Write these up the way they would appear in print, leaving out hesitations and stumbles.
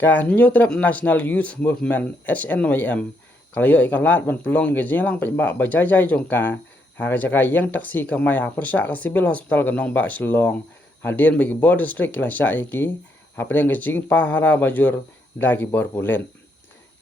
Ka New Trap National Youth Movement HNYM kalayo ikalat ban pelong ke jelang ba bajai jongka ha jaga yang taksi kamai ha persa ka civil hospital ganong ba Shillong hadien bagi bor district kilasa iki ha preng ke jing pahara bajur dagi bor pulen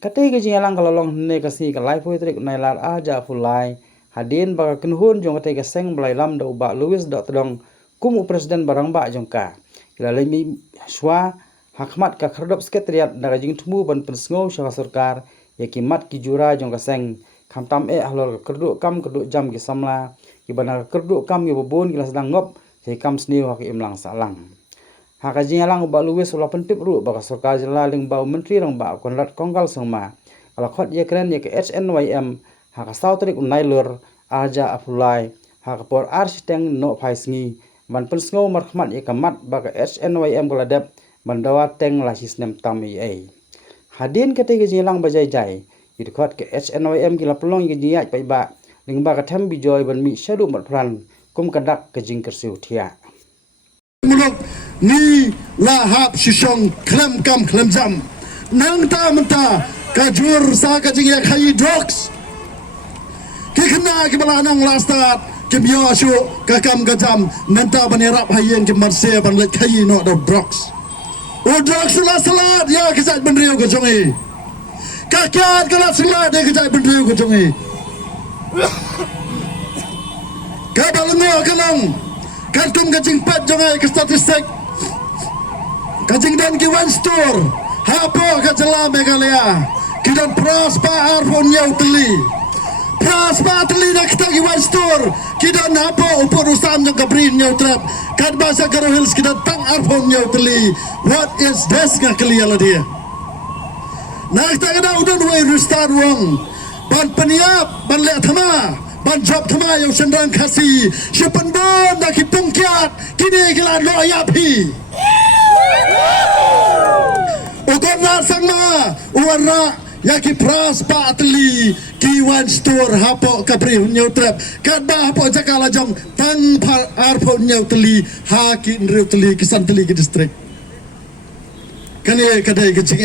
kate ke jelang kalolong ne ka si ka live poetry nailar aja fulai hadien ba kenhun jong kate ke seng belai lam do ba Louis dot tedong kumu presiden barang ba jongka kilalemi swa Hakmat ka khardop sekretariat daga jing tumu ban pensngo syara sarkar yakimat ki jura jong kaseng khamtam halol kerdu kam kerdu jam ki samla ki bana kerdu kam ki bobon ki sedang ngop se kam sni wa ki imlang salang ha ka jing alang ba luwes ula pentip ru ba sarkar jela ling ba menteri rang ba konrat kongkal sengma kala khot ye kren ye ke HNYM ha ka sautrik unailur aja afulai ha ka por arsiteng no phaisngi ban pensngo markhmat ye kamat ba ka HNYM koladep Bandawa teng la sistem tami ai. Hadin kate ke jelang bajai jai. Idkhot ke HNYM kila pelong ke jiat pai ba. Ling ba ka tham bijoy ban mi syadu mat pran kum kadak ke jing kersiu thia. Muluk ni la hap shisong klem kam klem jam. Nang ta menta kajur sa ka jing ya khai drugs. Ke kena ke bala nang lastat ke bio shu ka kam ka jam nanta banerap hayeng ke marse ban let khai no do drugs. Udrak salat ya kejat bendriu ke jongi. Kakiat kalat salat ya kejat bendriu ke jongi. Kabalengo kalang kantum kajing pat jongai ke statistik. Kajing dan ki one store. Hapo ke jela Meghalaya. Kidan prospa arpon yau teli. Prospa teli nak kita ki one store. Kidan hapo upur usam jong kabrin yau trap. Kad bahasa Karo Hills kita tang arpon yau teli. What is this ngakaliala dia? Nak tak kena udun way rustar wong. Ban peniap, ban lek thama, ban job thama yang sendang kasih. Siapa bon nak kipungkiat, kini kila lo ayapi. Ukon nak sangma, uwarna yaki pras pa atli kiwan store hapo kapri nyau trap. Kad bah hapo jakala jong tang arpon nyau teli haki nriu teli kisan teli ki distrik. Kani kadai kecing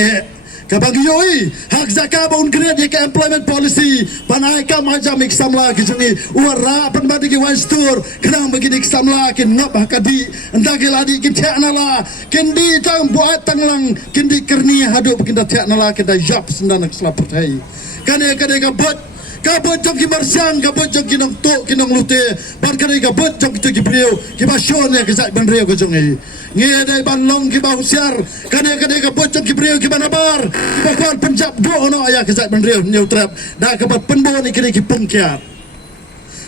kabagi yoi hak zakah baun kreat ye ke employment policy panai kam aja mik samla ki jungi uara pan badi ki one store kenang bagi dik samla kin ngap hakadi entah ke ladi ki teknala kin di tang buat tanglang kin di kerni hadu kin da teknala kin da job sendanak slapertai kani kadai kabut jom ki marsiang kabut jom ki nang tok ki nang lute ban kadai kabut jom ki brio ki ba shon ya ki zat ban rio ko jungi nge dai ban long ki ba husiar kani kabut jom ki brio ki banabar ki ba kwan Punjab do ono ya ki zat ban rio new trap da ka ba penbo ni ki pungkiat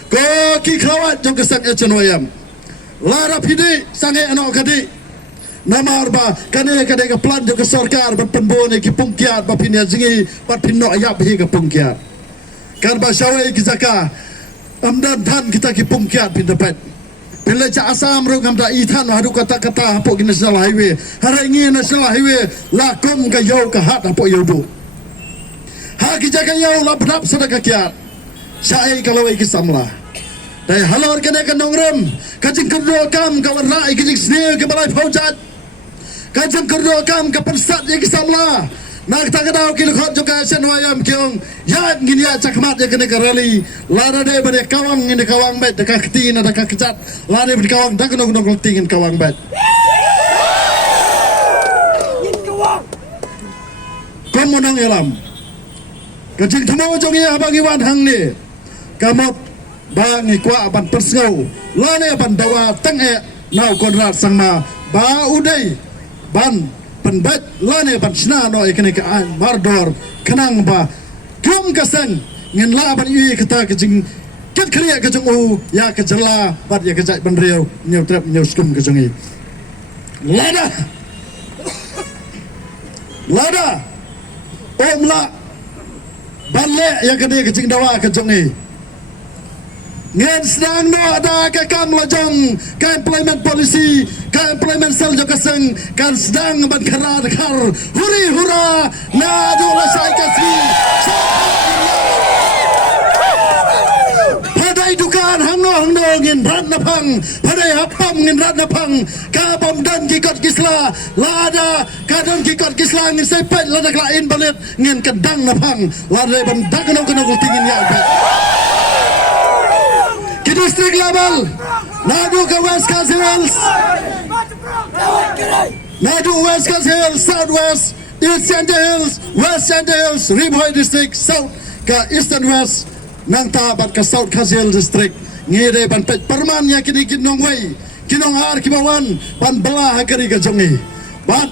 ko ki khawat jom ki sang HNYM lara pidi sange ano kadi namar ba kani ka plan jom ki sarkar ba penbo ni ki pungkiat ba pinya jingi ba pinno ya bi ki pungkiat kan basyawai ki zaka amdan than kita ki pungkiat pin dapat bila ca asam ro ngam da ithan hadu kata-kata hapo ki national highway harangi national highway la kom ka yau ka hat hapo yau do ha ki jaga yau la bnap sadaka kiat sai kalau ki samla dai halor kene ka nongram ka jing kerdo kam ka warna ki jing sne ke balai faujat ka jing kerdo kam ka persat ki samla nak tak ada kilo khot juga HNYM kiong ya gini ya cakmat ya kena rally lara de bade kawang ini kawang bet dekat ketin ada kecat lara bade kawang dak nong nong tingin kawang bet kamu nang elam kecing temu jongi abang iwan hang ni kamot bang ikwa apan persngau lane apan dawa tenge nau konrat sangma ba udai ban penbat lane ban sna no ikene ka mardor kenang ba kum kasan ngin la ban yu kata kejing ket kriya ka jong ya ka jela bat ya ka jai ban riau nyau trap nyau skum ka jongi lada omla balle ya ka de kejing dawa ka jongi ngen sedang no ada ka kam lajong ka employment policy ka employment sel jo kaseng kan sedang ban khara khar huri hura na jo la sai kasi padai dukan hangno ngin ran rat napang padai hapam ngin rat napang ka bom dan kikot kisla lada kadon kikot kisla ngin sepet lada lain balit ngin kedang napang lada ban dagnong kenong tingin ya ke district level nadu ke West Kazim Hills nadu West Kazim Hills Southwest East Center Hills West Center Hills Riboy District South ke Eastern West nang tabat ke South Kazim District ngire ban pet perman ya kini kinong wei kinong har kibawan ban belah kari ke jongi bat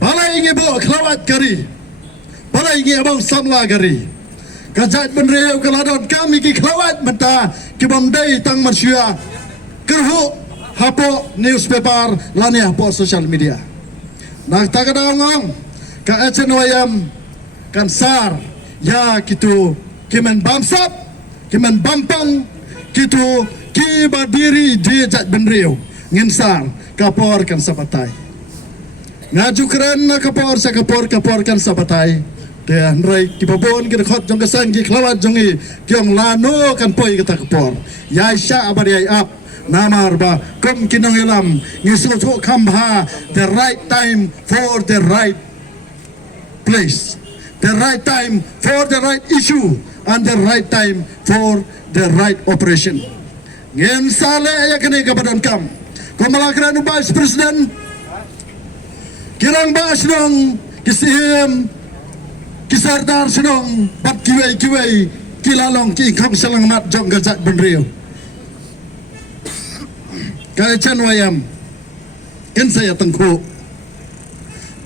balai ngi bo kelawat kari balai ngi abang samla kari kajat benreu keladon kami ki kelawat menta kibam dai tang manusia kerhu hapo newspaper lani hapo social media nak tagadangong ka HNYM kan sar ya kitu kimen bamsap kimen bampang kitu ki berdiri di jat benreu nginsar kapor kan sabatai ngaju keren kapor sa kapor kan sabatai dan rai ki babon ki khot jong kasang ki khlawat jongi kyong lano kan poi kita kapor yai sha abari ap namar ba kom kinong ilam ngisu chu khamha the right time for the right place the right time for the right issue and the right time for the right operation. Ngin sale ya kini kabadan kam. Komalakran Vice President kirang ba sinong kisihim kisardar sinong pat kiway kilalong ki kham salang mat jong gajat benreu. Kaya chanwayam ken saya tengku.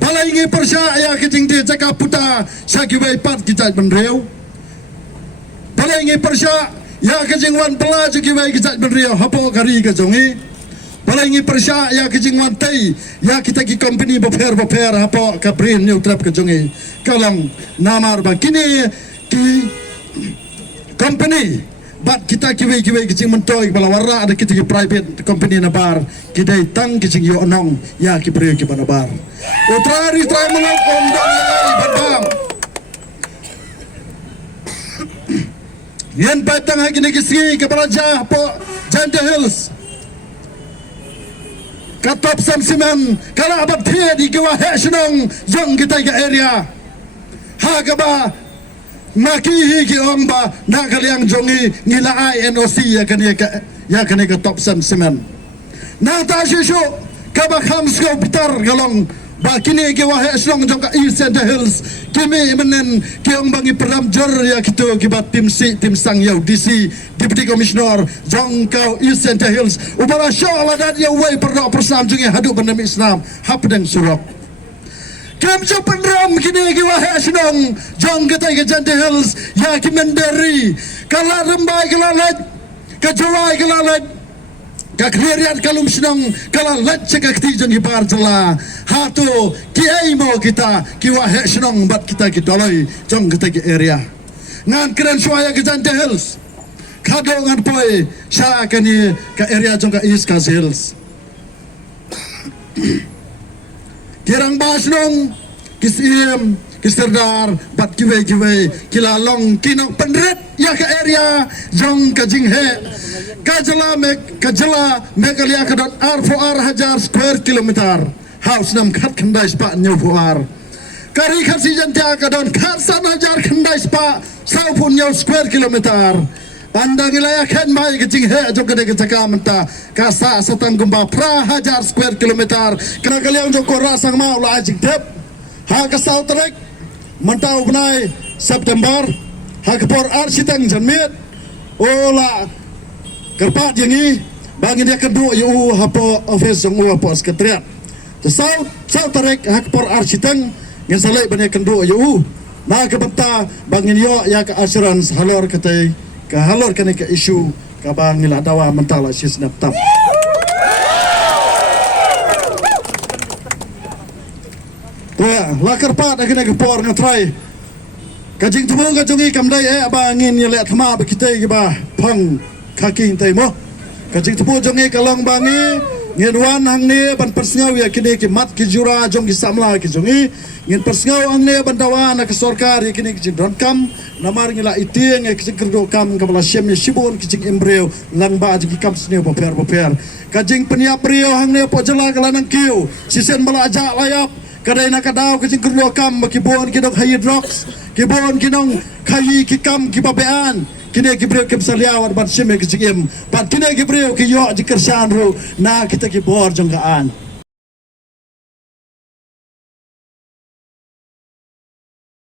Palai ngi persya ya kijing di cakap puta sa kiway pat kijat benreu. Palai ngi persya ya kejingwan pela jukiwai kijat benriau hapo kari kejongi palai ngi persya ya kejingwan tai ya kita ki company boper hapo kaprin new trap kejongi kalang namar ba kini ki company bat kita kiwai kejing mentoi bala warra ada kita ki private company na bar kidai tang kejing yo onong ya ki priyo ki bana bar utrari trai mengok ondang badam yan batang hagi negisi ke Baraja po Janda Hills katop samsiman kala abad thia di kewa hesnong jong kita ke area haga ba maki ki omba na kaliang jongi ngila INOC ya kani ke top samsiman na ta shishu kaba khamsko bitar galong ba kini ke wahe slong jong ka East Center Hills kimi menen ki ong bangi peram jor ya kitu kibat tim sang yau DC Deputy Commissioner jong ka East Center Hills ubara syala dan ya wei perdo persam jungi hadu pandemi Islam hapdeng surok kam jo penram kini ki wahe slong jong ketai ke Center Hills ya kimenderi kala rembai kala laj ka jolai kala laj ka kleriat kalum senong kala lat cekak ti jong hibar jela hatu ki ai mo kita ki wa he senong bat kita ki doloi jong kita ki area ngan keren suaya ke Center Hills kado ngan poi sha kani ka area jong ka East Kazim Hills kirang ba senong kisim kiserdar bat kiwe kilalong kinong penret ya ke area jong ka jinghe kajala mekalia kadon R4R hajar square kilometer house nam khat khandai spa nyu fuar kari khasi jantia kadon khat san hajar khandai spa sau pun nyu square kilometer anda gilaya khan mai ke jinghe jong kade ke jaka menta ka sa satang gumba pra hajar square kilometer kana kaliang jo kora sang mau la ajik dep ha ka sau trek mentau benai September hakapor arsitang janmit ola kerpat yangi bangin dia kedua yu hapo office jong hapo sekretariat to sau tarik hakapor arsitang ngin salai bani kedua yu na kebenta bangin yo ya ke assurance halor katai ka halor kani ke isu ka bangil adawa mentala sis naptam ya lakar pat akhirnya ke por ngatrai kajing tubung kajongi kamdai abangin yele thama ba kitai ba phang khaking tai mo kajing tubung jongi kalong bangi ngin wan hang ne ban persngau ya kini ki mat ki jura jong ki samla ki jongi ngin persngau ang ne ban dawana ke sarkar ya kini ki don kam namar ngila iting ya ki kerdo kam kabala syem ni sibon ki jing embryo lang ba jing kam sne boper kajing peniap rio hang ne po jela kalanang kiu sisen bala aja layap kadai nak kadau ke jing kerdo kam kibon ki dok hydrox kibon ki nong khayi ki kam ki babean kini gibreu ke saliawan ban syem ki jing em pan kini gibreu ki yo ji kersan ru na kita ki bor jongkaan